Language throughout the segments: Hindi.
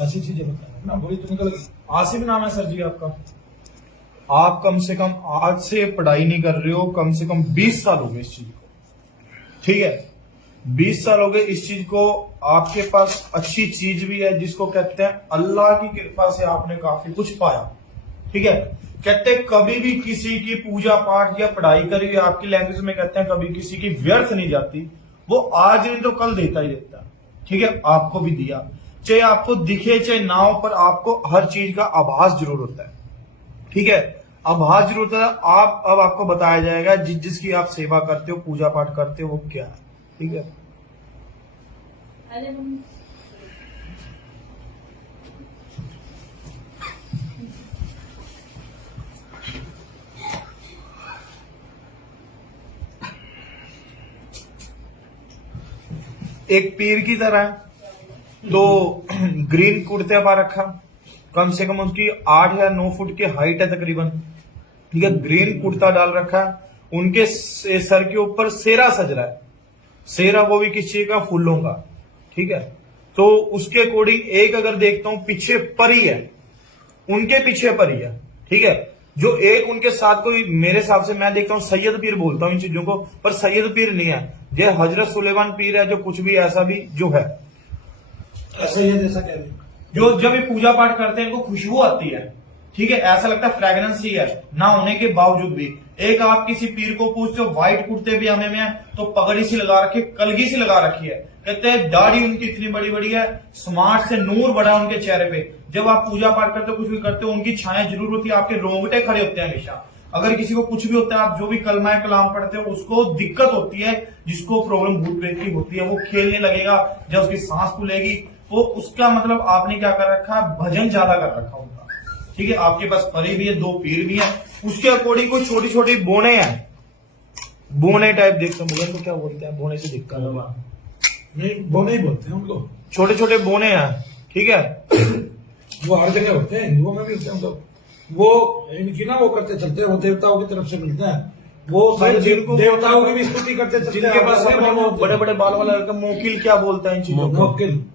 ऐसी चीजें बताया ना, बुरी तो निकल गई। आसिफ नाम है सर जी आपका। आप कम से कम आज से पढ़ाई नहीं कर रहे हो, कम से कम 20 साल हो गए इस चीज को, ठीक है। 20 साल हो गए इस चीज को। आपके पास अच्छी चीज भी है जिसको कहते हैं अल्लाह की कृपा से आपने काफी कुछ पाया, ठीक है। कहते हैं कभी भी किसी की पूजा पाठ या पढ़ाई करी हुई, आपकी लैंग्वेज में कहते हैं कभी किसी की व्यर्थ नहीं जाती। वो आज नहीं तो कल देता ही देता है, ठीक है। आपको भी दिया, चाहे आपको दिखे चाहे ना हो, पर आपको हर चीज का आभास जरूर होता है, ठीक है। आभास जरूर होता है। अब आपको बताया जाएगा जिसकी आप सेवा करते हो, पूजा पाठ करते हो, वो क्या है, ठीक है। एक पीर की तरह तो ग्रीन कुर्ते पा रखा, कम से कम उसकी 8 या 9 फुट की हाइट है तकरीबन, ठीक है। ग्रीन कुर्ता डाल रखा है। उनके सर के ऊपर सेहरा सज रहा है, सेहरा वो भी किस चीज का, फूलों का, ठीक है। तो उसके अकॉर्डिंग एक अगर देखता हूं पीछे परी है, उनके पीछे परी है, ठीक है। जो एक उनके साथ कोई, मेरे हिसाब से मैं देखता हूं सैयद पीर बोलता हूं इन चीजों को, पर सैयद पीर नहीं है, ये हजरत सुलेमान पीर है, जो कुछ भी ऐसा भी जो है ऐसा ही है जैसा कह रहे। जो जब ये पूजा पाठ करते हैं इनको खुशबू आती है, ठीक है। ऐसा लगता है फ्रेग्रेंस ही है ना होने के बावजूद भी। एक आप किसी पीर को पूछते हो, व्हाइट कुर्ते भी हमें में है, तो पगड़ी सी लगा रखी है, कलगी सी लगा रखी है, कहते हैं दाढ़ी उनकी इतनी बड़ी बड़ी है, स्मार्ट से नूर बड़ा उनके चेहरे पे। जब आप पूजा पाठ करते हो, कुछ भी करते हो, उनकी छाया जरूर होती है, आपके रोंगटे खड़े होते हैं हमेशा। अगर किसी को कुछ भी होता है, आप जो भी कलमा कलाम पढ़ते हो, उसको दिक्कत होती है, जिसको प्रॉब्लम भूत प्रेत की होती है, वो खेलने लगेगा, जब उसकी सांस खुलेगी, वो उसका मतलब आपने क्या कर रखा, भजन ज्यादा कर रखा उनका, ठीक है। आपके पास परी भी है, 2 पीर भी है, उसके अकॉर्डिंग कोई छोटी छोटी बोने हैं, बोने टाइप देखते हैं, मुझे तो क्या बोलते हैं, बोने से दिक्कत नहीं, बोने ही बोलते हैं उनको, छोटे छोटे बोने हैं, ठीक है। वो हर जगह होते हैं, हिंदुओं में भी होते हैं। मतलब वो इनकी ना वो करते चलते हैं, वो देवताओं की तरफ से मिलते हैं, वो सारे देवताओं की भी स्तुति करते चलते हैं। जिनके पास बड़े बड़े बाल वाला लड़का, मोकिल क्या बोलता है इन चीजों को,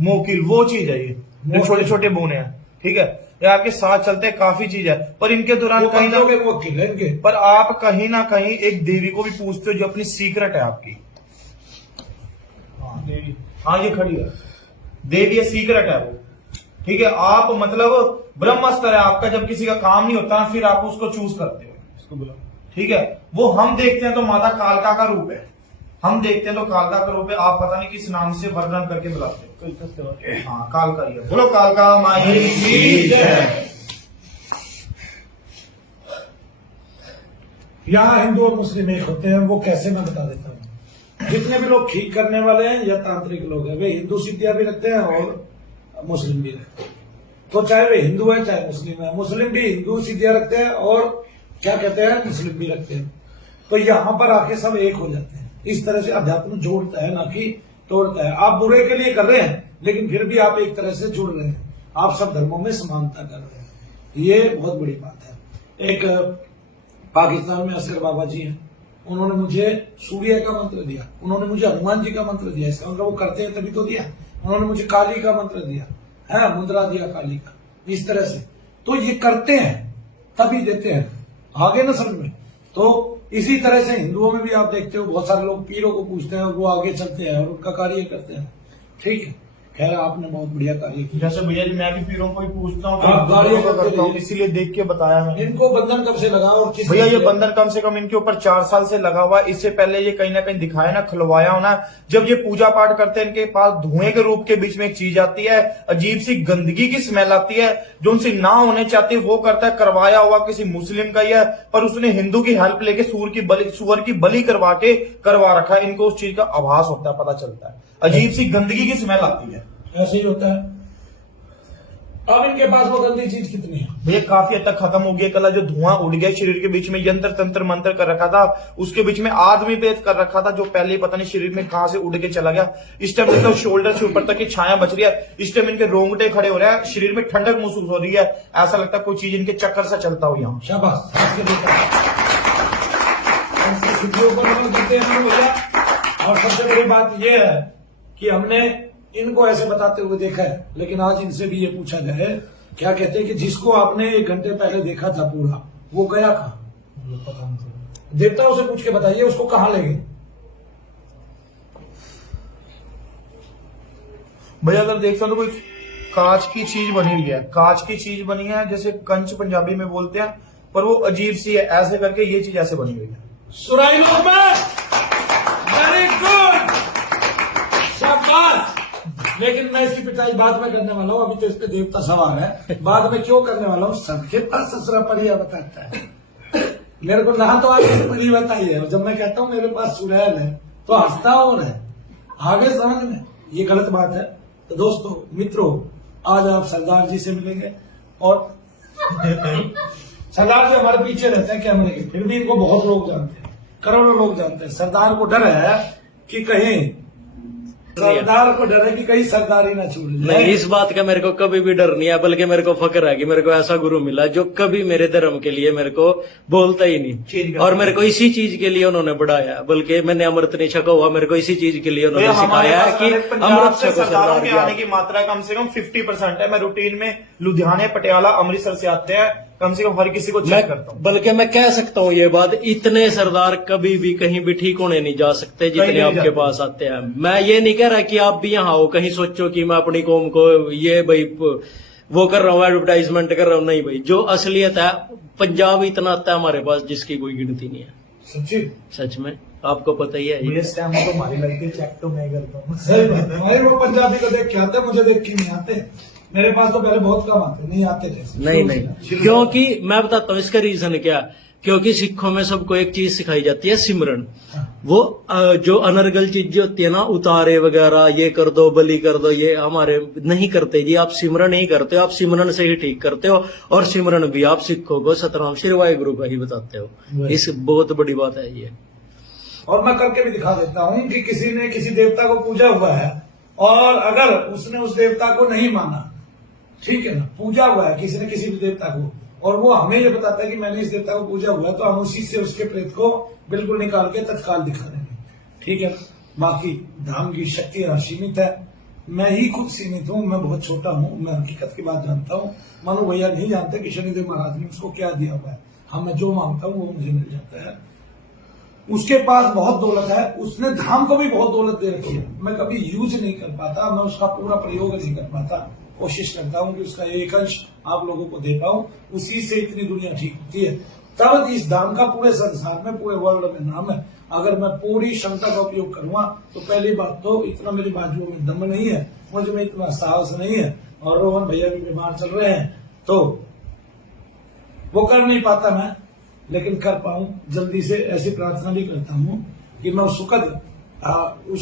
मोकिल वो चीज है ये, जो छोटे छोटे बोने हैं, ठीक है। ये आपके साथ चलते हैं, काफी चीज है, पर इनके दौरान कहीं ना मोकिल है इनके। पर आप कहीं ना कहीं एक देवी को भी पूछते हो जो अपनी सीक्रेट है आपकी। हाँ ये खड़ी है देवी, है सीक्रेट है वो, ठीक है। आप मतलब ब्रह्मास्त्र है आपका, जब किसी का काम नहीं होता फिर आप उसको चूज करते हो, इसको बुला, ठीक है। वो हम देखते हैं तो माता कालका का रूप है, हम देखते हैं तो कालका का रूप है, आप पता नहीं किस नाम से वर्णन करके बुलाते हो। हाँ कालका ही है, बोलो कालका माई की जय। यहाँ हिंदू और मुस्लिम एक होते हैं, वो कैसे मैं बता देता हूँ। जितने भी लोग ठीक करने वाले हैं या तांत्रिक लोग हैं, वे हिंदू सिद्धियां भी रखते हैं और मुस्लिम भी रखते हैं। तो चाहे वे हिंदू है चाहे मुस्लिम है, मुस्लिम भी हिंदू सिद्धियां रखते हैं और क्या कहते हैं, मुस्लिम भी रखते हैं। तो यहाँ पर आके सब एक हो जाते हैं। इस तरह से अध्यात्म जोड़ता है, ना कि तोड़ता है। आप बुरे के लिए कर रहे हैं, लेकिन फिर भी आप एक तरह से जुड़ रहे हैं, आप सब धर्मों में समानता कर रहे हैं। ये बहुत बड़ी बात है। एक पाकिस्तान में असगर बाबा जी हैं, उन्होंने मुझे सूर्य का मंत्र दिया, उन्होंने मुझे हनुमान जी का मंत्र दिया, इसका मतलब वो करते हैं तभी तो दिया। उन्होंने मुझे काली का मंत्र दिया है, मुद्रा दिया काली का, इस तरह से। तो ये करते हैं तभी देते हैं, आगे ना समझ में। तो इसी तरह से हिंदुओं में भी आप देखते हो, बहुत सारे लोग पीरों को पूछते हैं और वो आगे चलते हैं और उनका कार्य करते हैं, ठीक है। खैर आपने बहुत बढ़िया कार्य किया। जैसे भैया जी मैं भी पीरों को ही पूछता हूँ, करता हूँ, इसीलिए देख के बताया मैंने। इनको बंधन कब से लगा और किस भैया ये बंधन कम से कम इनके ऊपर 4 साल से लगा हुआ। इससे पहले ये कहीं ना कहीं दिखाया ना, खुलवाया होना। जब ये पूजा पाठ करते हैं, इनके पास धुएं के रूप के बीच में एक चीज आती है, अजीब सी गंदगी की स्मेल आती है, जो उनसे ना होने चाहती वो करता है। करवाया हुआ किसी मुस्लिम का ही है, पर उसने हिंदू की हेल्प लेके सुअर की बलि करवा के करवा रखा है। इनको उस चीज का आभास होता है, पता चलता है, अजीब सी गंदगी की स्मेल आती है, ऐसे ही होता है। अब इनके पास वो गंदी चीज कितनी है भैया, काफी हद तक खत्म हो गया। कल जो धुआं उड़ गया शरीर के बीच में, यंत्र तंत्र मंत्र कर रखा था, उसके बीच में आदमी पेद कर रखा था, जो पहले पता नहीं शरीर में कहां से उड़ के चला गया। इस टाइम मतलब शोल्डर से ऊपर तक की छाया बच रही है। इस टाइम इनके रोंगटे खड़े हो रहे हैं, शरीर में ठंडक महसूस हो रही है, ऐसा लगता है कोई चीज इनके चक्कर से चलता हो। यहाँ शाबाश, सिद्धियों को नमन करते हैं भैया। और सबसे बड़ी बात यह है कि हमने इनको ऐसे बताते हुए देखा है, लेकिन आज इनसे भी ये पूछा गया है, क्या कहते हैं कि जिसको आपने 1 घंटे पहले देखा था पूरा, वो गया कहाँ? देवताओं से पूछ के बताइए उसको कहाँ ले गए। भैया अगर देखता हूँ तो कोई कांच की चीज बनी हुई है, कांच की चीज बनी है, जैसे कंच पंजाबी में बोलते हैं, पर वो अजीब सी है, ऐसे करके ये चीज ऐसे बनी हुई है। सुराई लोग में वेरी गुड, शाबाश। लेकिन मैं इसकी पिटाई बाद में करने वाला हूँ, अभी तो इस पे देवता सवार है, बाद में क्यों करने वाला हूँ। सबके पास ससुरा परिया बताता है, मेरे को ना तो आगे परी बताई है, जब मैं कहता हूँ मेरे पास सुरैल है तो हंसता और है, आगे समझ में, ये गलत बात है। तो दोस्तों मित्रों, आज आप सरदार जी से मिलेंगे, और सरदार जी हमारे पीछे रहते हैं कैमरे के, फिर भी इनको बहुत लोग जानते हैं, करोड़ों लोग जानते हैं। सरदार को डर है कि कहीं सरदार को डर है कि कहीं सरदारी ना छूट जाए। नहीं, इस बात का मेरे को कभी भी डर नहीं है, बल्कि मेरे को फक्र है कि मेरे को ऐसा गुरु मिला जो कभी मेरे धर्म के लिए मेरे को बोलता ही नहीं, और मेरे को इसी चीज के लिए उन्होंने बढ़ाया। बल्कि मैंने अमृत नहीं छका हुआ, मेरे को इसी चीज के लिए उन्होंने सिखाया है कि अमृत छको। सरदारों के आने की मात्रा कम से कम 50% है। मैं रूटीन में लुधियाना, पटियाला, अमृतसर से आते हैं, कम से कम हर किसी को चेक करता हूँ। बल्कि मैं कह सकता हूँ ये बात, इतने सरदार कभी भी कहीं भी ठीक होने नहीं जा सकते जितने आपके पास आते हैं। मैं ये नहीं कह रहा कि आप भी यहाँ हो, कहीं सोचो कि मैं अपनी कौम को ये भाई वो कर रहा हूँ, एडवर्टाइजमेंट कर रहा हूँ, नहीं भाई। जो असलियत है, पंजाब इतना आता है हमारे पास जिसकी कोई गिनती नहीं है। सच्ची, सच में, आपको पता ही है। मुझे स्टैम्प तो हमारी लगती है, चेक तो मैं करता हूँ। सही बात है। वो पंजाबी को देख के आते, मुझे देख के नहीं आते। मेरे पास तो पहले बहुत कम आते, नहीं आते जैसे। नहीं, क्योंकि मैं बताता हूँ इसका रीजन क्या। क्योंकि सिखों में सबको एक चीज सिखाई जाती है, सिमरन। वो जो अनर्गल चीजें होती है ना, उतारे वगैरह, ये कर दो, बलि कर दो, ये हमारे नहीं करते जी। आप सिमरन ही करते हो, आप सिमरन से ही ठीक करते हो। और सिमरन भी आप सिखों को सतनाम श्री वाहिगुरु का ही बताते हो। इस बहुत बड़ी बात है ये। और मैं करके भी दिखा देता हूँ कि किसी ने किसी देवता को पूजा हुआ है, और अगर उसने उस देवता को नहीं माना, ठीक है ना, पूजा हुआ है किसी ने किसी भी देवता को, और वो हमें ये बताता है कि मैंने इस देवता को पूजा हुआ है, तो हम उसी से उसके प्रेत को बिल्कुल निकाल के तत्काल दिखा देंगे, ठीक है। बाकी धाम की शक्ति सीमित है, मैं ही खुद सीमित हूँ, मैं बहुत छोटा हूँ, मैं हकीकत की बात जानता हूँ। मनु भैया नहीं जानते कि शनिदेव महाराज ने उसको क्या दिया हुआ है। हाँ, मैं जो मांगता हूँ वो मुझे मिल जाता है। उसके पास बहुत दौलत है, उसने धाम को भी बहुत दौलत दे रखी है, मैं कभी यूज नहीं कर पाता, मैं उसका पूरा प्रयोग नहीं कर पाता। कोशिश करता हूँ कि उसका एक अंश आप लोगों को दे पाऊं, उसी से इतनी दुनिया ठीक होती है। तब इस धाम का पूरे संसार में, पूरे वर्ल्ड में नाम है। अगर मैं पूरी क्षमता का उपयोग करूंगा तो पहली बात तो इतना मेरी बाजुओं में दम नहीं है, मुझ में इतना साहस नहीं है, और रोहन भैया भी बीमार चल रहे हैं, तो वो कर नहीं पाता मैं, लेकिन कर पाऊं जल्दी से। ऐसी प्रार्थना भी करता हूँ कि मैं उस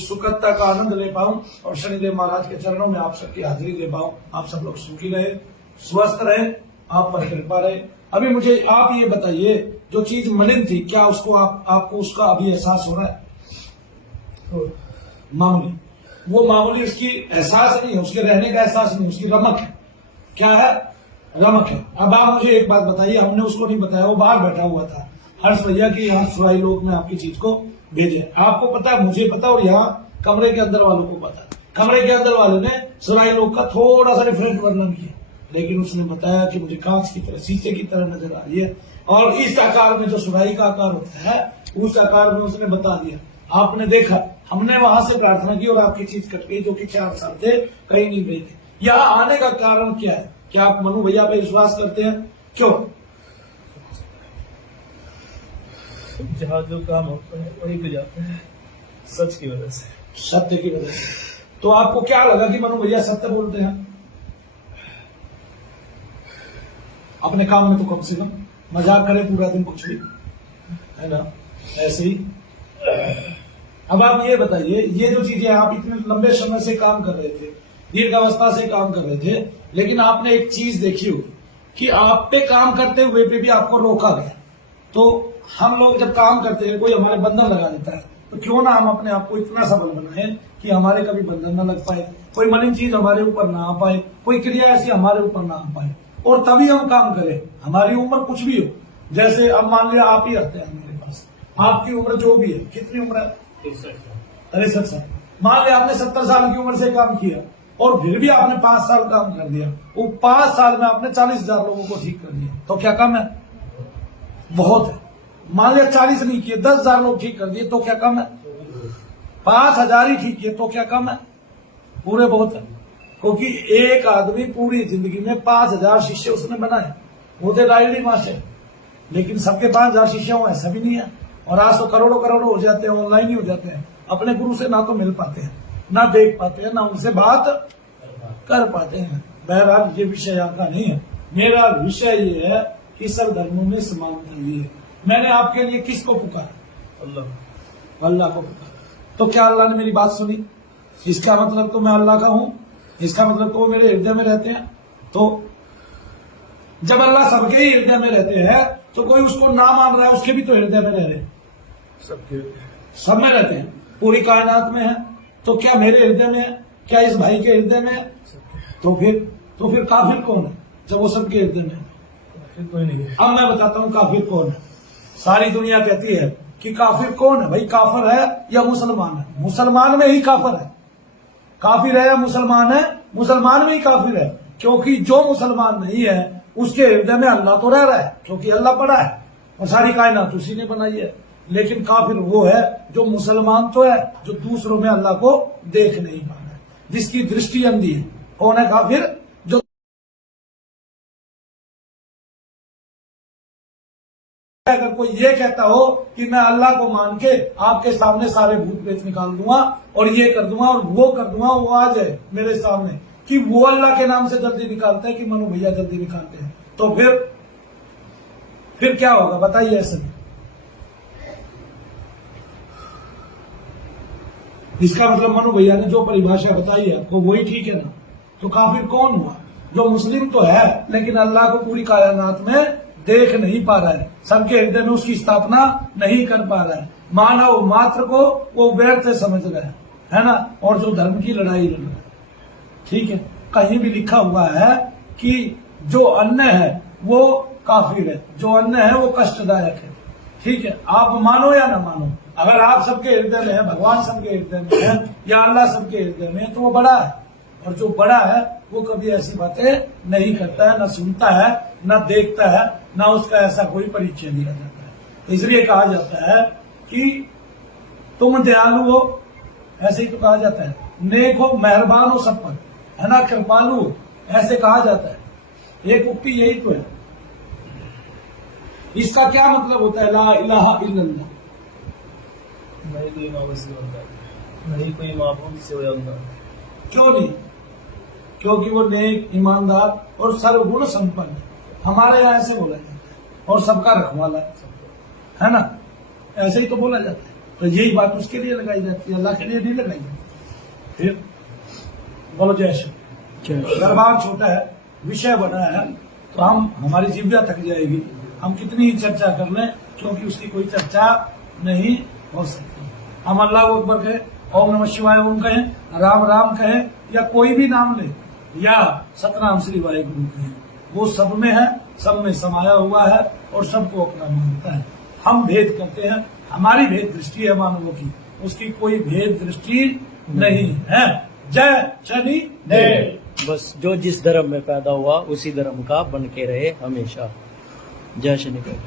सुखदता का आनंद ले पाऊं, और शनिदेव महाराज के चरणों में आप सबकी हाजिरी दे पाऊं। आप सब लोग सुखी रहे, स्वस्थ रहे, आप पर कृपा रहे। अभी मुझे आप ये बताइए, जो चीज मलिन थी, क्या उसको आपको उसका अभी एहसास हो रहा है? मामूली, वो मामूली उसकी एहसास नहीं है, उसके रहने का एहसास नहीं, उसकी रमक है। क्या है? रमक है। अब आप मुझे एक बात बताइए, हमने उसको नहीं बताया, वो बाहर बैठा हुआ था, हर्ष भैया की यहाँ सुराई लोग में आपकी चीज को भेजे। आपको पता है, मुझे पता, और यहाँ कमरे के अंदर वालों को पता। कमरे के अंदर वाले ने सुराई लोग का थोड़ा सा डिफरेंट वर्णन किया, लेकिन उसने बताया कि मुझे कांच की तरह, शीशे की तरह नजर आ रही है, और इस आकार में जो सुराई का आकार होता है, उस आकार में उसने बता दिया। आपने देखा, हमने वहां से प्रार्थना की और आपकी चीज कट गई, जो कि 4 साल थे, कहीं नहीं गई थी। यहाँ आने का कारण क्या है? क्या आप मनु भैया पे विश्वास करते हैं? क्यों? जहाँ जो काम होता है वहीं पे जाते हैं, सच की वजह से, सत्य की वजह से। तो आपको क्या लगा कि मनु भैया सत्य बोलते हैं? अपने काम में तो कम से कम मजाक करे पूरा दिन, कुछ भी है ना, ऐसे ही। अब आप ये बताइए, ये जो चीजें आप इतने लंबे समय से काम कर रहे थे, दीर्घावस्था से काम कर रहे थे, लेकिन आपने एक चीज देखी हो कि आप पे काम करते हुए पे भी आपको रोका गया। तो हम लोग जब काम करते हैं, कोई हमारे बंधन लगा देता है, तो क्यों ना हम अपने आप को इतना सबल बनाएं कि हमारे कभी बंधन न लग पाए, कोई मलिन चीज हमारे ऊपर ना आ पाए, कोई क्रिया ऐसी हमारे ऊपर ना आ पाए, और तभी हम काम करें। हमारी उम्र कुछ भी हो, जैसे अब मान लिया आप ही रहते हैं मेरे पास, आपकी उम्र जो भी है, कितनी उम्र है? 63 साल। मान लिया आपने 70 साल की उम्र से काम किया और फिर भी आपने 5 साल काम कर दिया, वो 5 साल में आपने 40,000 लोगों को ठीक कर दिया, तो क्या कम है? बहुत है। मान लिया 40 नहीं किए, 10,000 लोग ठीक कर दिए, तो क्या कम है? 5,000 ही ठीक किए, तो क्या कम है? पूरे बहुत है। क्योंकि एक आदमी पूरी जिंदगी में 5,000 शिष्य उसने बनाए, वो तो डायरी मास है, लेकिन सबके 5,000 शिष्य हो ऐसा भी नहीं है। और आज तो करोड़ों करोड़ों हो जाते हैं, ऑनलाइन ही हो जाते हैं। अपने गुरु से ना तो मिल पाते हैं, ना देख पाते हैं, ना उनसे बात कर पाते हैं। बहरहाल ये विषय यहाँ का नहीं है। मेरा विषय ये है कि सब धर्मों में समानता ही है। मैंने आपके लिए किसको पुकारा? अल्लाह को पुकारा। तो क्या अल्लाह ने मेरी बात सुनी? इसका मतलब तो मैं अल्लाह का हूं, इसका मतलब तो वो मेरे हृदय में रहते हैं। तो जब अल्लाह सबके ही हृदय में रहते हैं तो कोई उसको ना मान रहा है, उसके भी तो हृदय में रह रहे, सब में रहते हैं, पूरी कायनात में है। तो क्या मेरे हृदय में है? क्या इस भाई के हृदय में है? तो फिर काफिर कौन है जब वो सबके हृदय में है? फिर कोई नहीं है। अब मैं बताता हूँ काफिर कौन है। सारी दुनिया कहती है कि काफिर कौन है? भाई काफिर है या मुसलमान है? मुसलमान में ही काफिर है। काफिर है या मुसलमान है? मुसलमान में ही काफिर है, क्योंकि जो मुसलमान नहीं है उसके हृदय में अल्लाह तो रह रहा है, क्योंकि अल्लाह पड़ा है और सारी कायनात उसी ने बनाई है। लेकिन काफिर वो है जो मुसलमान तो है, जो दूसरों में अल्लाह को देख नहीं पा रहा है, जिसकी दृष्टि अंधी है। कौन है काफिर? जो अगर कोई ये कहता हो कि मैं अल्लाह को मान के आपके सामने सारे भूत प्रेत निकाल दूंगा और ये कर दूंगा और वो कर दूंगा, वो आ जाए मेरे सामने कि वो अल्लाह के नाम से जल्दी निकालते हैं कि मनु भैया जल्दी निकालते हैं, तो फिर क्या होगा बताइए? ऐसे में इसका मतलब मनु भैया ने जो परिभाषा बताई है आपको वही ठीक है ना? तो काफिर कौन हुआ? जो मुस्लिम तो है लेकिन अल्लाह को पूरी कायनात में देख नहीं पा रहा है, सबके हृदय में उसकी स्थापना नहीं कर पा रहा है, मानव मात्र को वो व्यर्थ समझ रहा है ना? और जो धर्म की लड़ाई लड़ रहा है, ठीक है, कहीं भी लिखा हुआ है कि जो अन्य है वो काफिर है, जो अन्य है वो कष्टदायक है। ठीक है, आप मानो या ना मानो, अगर आप सबके हृदय में है, भगवान सबके हृदय में है या अल्लाह सबके हृदय में है, तो वो बड़ा है। और जो बड़ा है वो कभी ऐसी बातें नहीं करता है, ना सुनता है, ना देखता है, ना उसका ऐसा कोई परिचय दिया जाता है। तो इसलिए कहा जाता है कि तुम दयालु हो, ऐसे ही तो कहा जाता है, नेक हो, मेहरबान हो सब पर, है ना, कृपालु हो, ऐसे कहा जाता है। एक उक्ति यही तो है। इसका क्या मतलब होता है? ला इलाहा इल्लल्लाह, नहीं कोई माबूद सिवाय अल्लाह, नहीं कोई माबूद सिवाय अल्लाह। क्यों नहीं? क्योंकि वो नेक, ईमानदार और सर्वगुण संपन्न है। हमारे यहाँ ऐसे बोला जाता है, और सबका रखवाला है ना, ऐसे ही तो बोला जाता है। तो यही बात उसके लिए लगाई जाती है, अल्लाह के लिए नहीं लगाई जाती। फिर बोलो जय श्री। दरबार छोटा है, विषय बड़ा है, तो हमारी जिह्वा थक जाएगी, हम कितनी ही चर्चा कर लें, क्योंकि उसकी कोई चर्चा नहीं हो सकती। हम अल्लाह अकबर कहें, ओम नमः शिवाय ओम कहें, राम राम कहें, या कोई भी नाम ले, या सतनाम श्री वाहिगुरु कहें, वो सब में है, सब में समाया हुआ है और सबको अपना मानता है। हम भेद करते हैं, हमारी भेद दृष्टि है मानवों की, उसकी कोई भेद दृष्टि नहीं है। जय शनि देव। बस जो जिस धर्म में पैदा हुआ उसी धर्म का बन के रहे हमेशा। जय शनि देव।